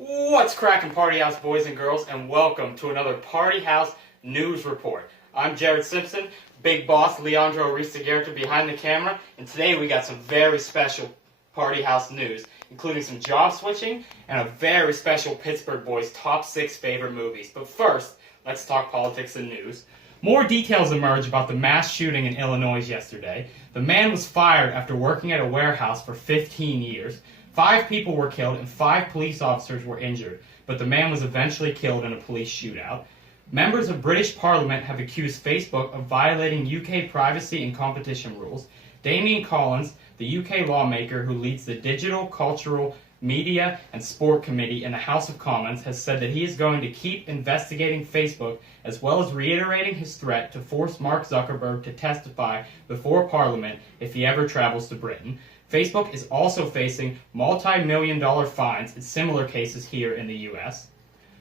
What's crackin' Party House boys and girls, and welcome to another Party House News Report. I'm Jarod Simpson, big boss Leandro Aristeguieta behind the camera, and today we got some very special Party House news, including some job switching and a very special Pittsburgh boys' top 6 favorite movies. But first, let's talk politics and news. More details emerge about the mass shooting in Illinois yesterday. The man was fired after working at a warehouse for 15 years. 5 people were killed and 5 police officers were injured, but the man was eventually killed in a police shootout. Members of British Parliament have accused Facebook of violating UK privacy and competition rules. Damien Collins, the UK lawmaker who leads the Digital, Cultural, Media and Sport Committee in the House of Commons, has said that he is going to keep investigating Facebook, as well as reiterating his threat to force Mark Zuckerberg to testify before Parliament if he ever travels to Britain. Facebook is also facing multi-million-dollar fines in similar cases here in the U.S.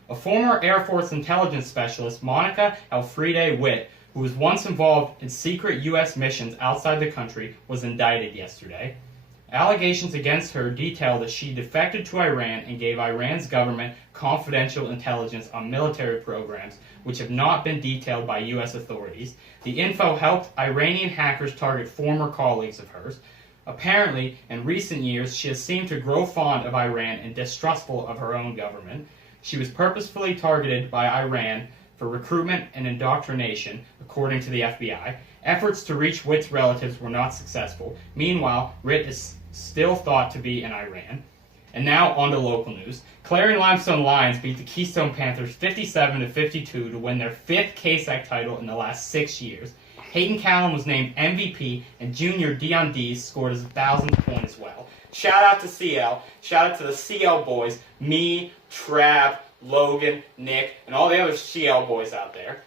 A former Air Force intelligence specialist, Monica Elfriede Witt, who was once involved in secret U.S. missions outside the country, was indicted yesterday. Allegations against her detail that she defected to Iran and gave Iran's government confidential intelligence on military programs, which have not been detailed by U.S. authorities. The info helped Iranian hackers target former colleagues of hers. Apparently, in recent years, she has seemed to grow fond of Iran and distrustful of her own government. She was purposefully targeted by Iran for recruitment and indoctrination, according to the FBI. Efforts to reach Witt's relatives were not successful. Meanwhile, Witt is still thought to be in Iran. And now on to local news. Clarion Limestone Lions beat the Keystone Panthers 57-52 to win their 5th KSAC title in the last 6 years. Hayden Callum was named MVP, and junior Dion Dees scored his 1,000th point as well. Shout out to CL. Shout out to the CL boys. Me, Trav, Logan, Nick, and all the other CL boys out there.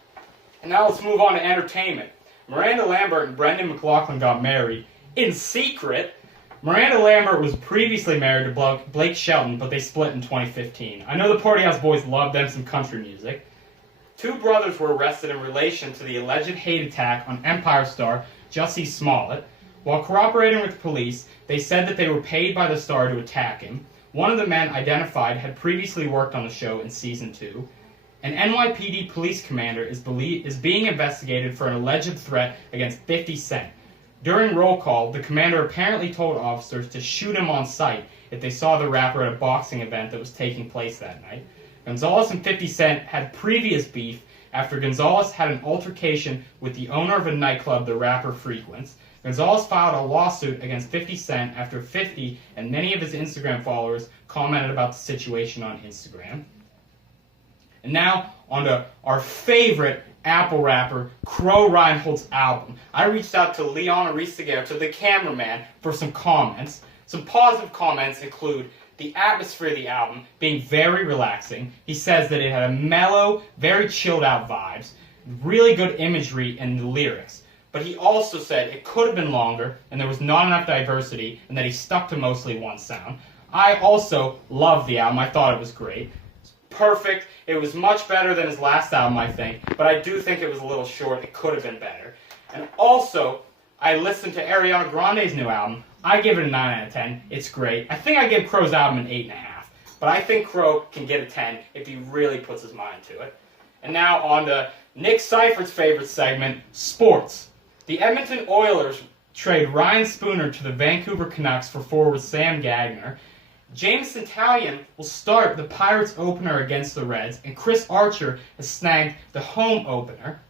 And now let's move on to entertainment. Miranda Lambert and Brendan McLaughlin got married in secret. Miranda Lambert was previously married to Blake Shelton, but they split in 2015. I know the Party House boys love them some country music. 2 brothers were arrested in relation to the alleged hate attack on Empire star Jussie Smollett. While cooperating with police, they said that they were paid by the star to attack him. One of the men identified had previously worked on the show in Season 2. An NYPD police commander is being investigated for an alleged threat against 50 Cent. During roll call, the commander apparently told officers to shoot him on sight if they saw the rapper at a boxing event that was taking place that night. Gonzalez and 50 Cent had previous beef after Gonzalez had an altercation with the owner of a nightclub the rapper frequents. Gonzalez filed a lawsuit against 50 Cent after 50 and many of his Instagram followers commented about the situation on Instagram. And now, on to our favorite Apple rapper, Crow Reinhold's album. I reached out to Leon Aristeguieta, the cameraman, for some comments. Some positive comments include the atmosphere of the album being very relaxing. He says that it had a mellow, very chilled out vibes, really good imagery in the lyrics. But he also said it could have been longer and there was not enough diversity and that he stuck to mostly one sound. I also loved the album. I thought it was great. Perfect. It was much better than his last album, I think, but I do think it was a little short. It could have been better. And also, I listened to Ariana Grande's new album. I give it a 9 out of 10. It's great. I think I give Crow's album an 8.5, but I think Crow can get a 10 if he really puts his mind to it. And now on to Nick Seifert's favorite segment, sports. The Edmonton Oilers trade Ryan Spooner to the Vancouver Canucks for forward Sam Gagner. Jameson Taillon will start the Pirates opener against the Reds, and Chris Archer has snagged the home opener.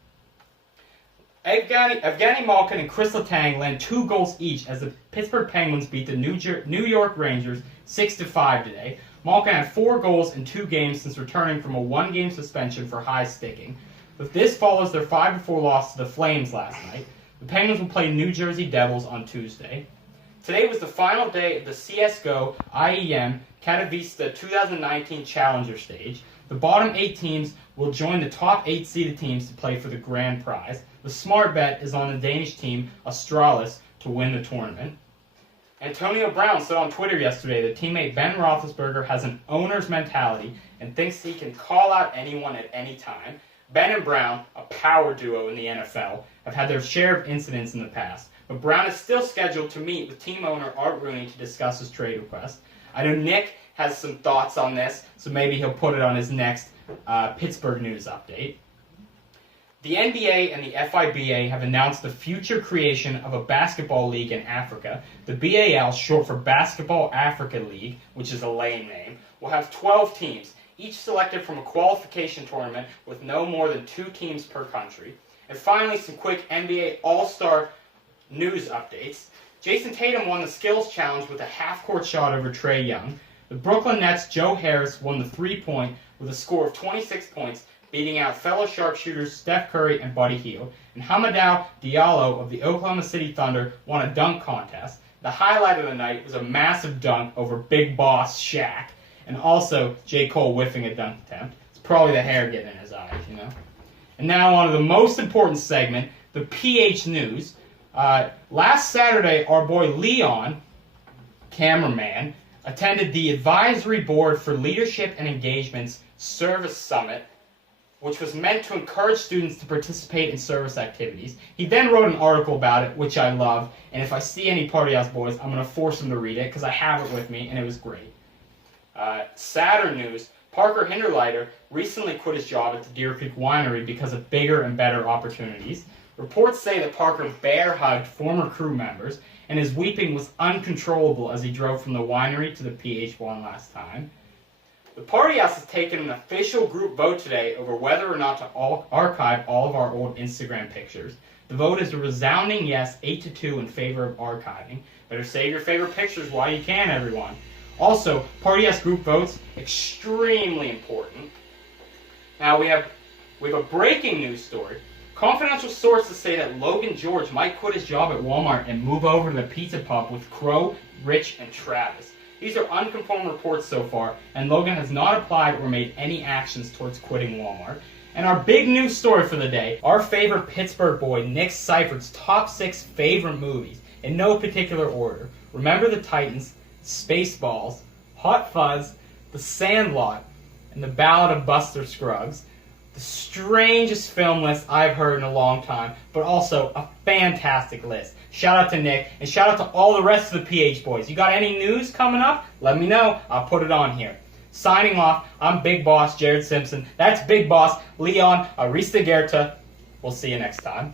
Evgeny Malkin and Chris Letang land 2 goals each as the Pittsburgh Penguins beat the New York Rangers 6-5 today. Malkin had 4 goals in 2 games since returning from a 1-game suspension for high sticking. But this follows their 5-4 loss to the Flames last night. The Penguins will play New Jersey Devils on Tuesday. Today was the final day of the CSGO IEM Katowice 2019 Challenger stage. The bottom 8 teams will join the top 8 seeded teams to play for the grand prize. The smart bet is on the Danish team Astralis to win the tournament. Antonio Brown said on Twitter yesterday that teammate Ben Roethlisberger has an owner's mentality and thinks he can call out anyone at any time. Ben and Brown, a power duo in the NFL, have had their share of incidents in the past, but Brown is still scheduled to meet with team owner Art Rooney to discuss his trade request. I know Nick has some thoughts on this, so maybe he'll put it on his next Pittsburgh news update. The NBA and the FIBA have announced the future creation of a basketball league in Africa. The BAL, short for Basketball Africa League, which is a lame name, will have 12 teams, each selected from a qualification tournament with no more than 2 teams per country. And finally, some quick NBA All-Star news updates. Jason Tatum won the skills challenge with a half-court shot over Trae Young. The Brooklyn Nets' Joe Harris won the three-point with a score of 26 points, beating out fellow sharpshooters Steph Curry and Buddy Hield. And Hamidou Diallo of the Oklahoma City Thunder won a dunk contest. The highlight of the night was a massive dunk over Big Boss Shaq, and also J. Cole whiffing a dunk attempt. It's probably the hair getting in his eyes, you know. And now on to the most important segment, the PH News. Last Saturday, our boy Leon, Cameraman, attended the Advisory Board for Leadership and Engagement's Service Summit, which was meant to encourage students to participate in service activities. He then wrote an article about it, which I love, and if I see any Party House boys, I'm going to force them to read it, because I have it with me, and it was great. Sadder news, Parker Hinderleiter recently quit his job at the Deer Creek Winery because of bigger and better opportunities. Reports say that Parker bear-hugged former crew members, and his weeping was uncontrollable as he drove from the winery to the PH one last time. The Party House has taken an official group vote today over whether or not to archive all of our old Instagram pictures. The vote is a resounding yes, 8-2 in favor of archiving. Better save your favorite pictures while you can, everyone. Also, Party House group votes, extremely important. Now we have a breaking news story. Confidential sources say that Logan George might quit his job at Walmart and move over to the pizza pub with Crow, Rich, and Travis. These are unconfirmed reports so far, and Logan has not applied or made any actions towards quitting Walmart. And our big news story for the day, our favorite Pittsburgh boy, Nick Seifert's top 6 favorite movies, in no particular order. Remember the Titans, Spaceballs, Hot Fuzz, The Sandlot, and The Ballad of Buster Scruggs. The strangest film list I've heard in a long time, but also a fantastic list. Shout out to Nick, and shout out to all the rest of the PH boys. You got any news coming up? Let me know. I'll put it on here. Signing off, I'm Big Boss Jarod Simpson. That's Big Boss Leon Aristeguieta. We'll see you next time.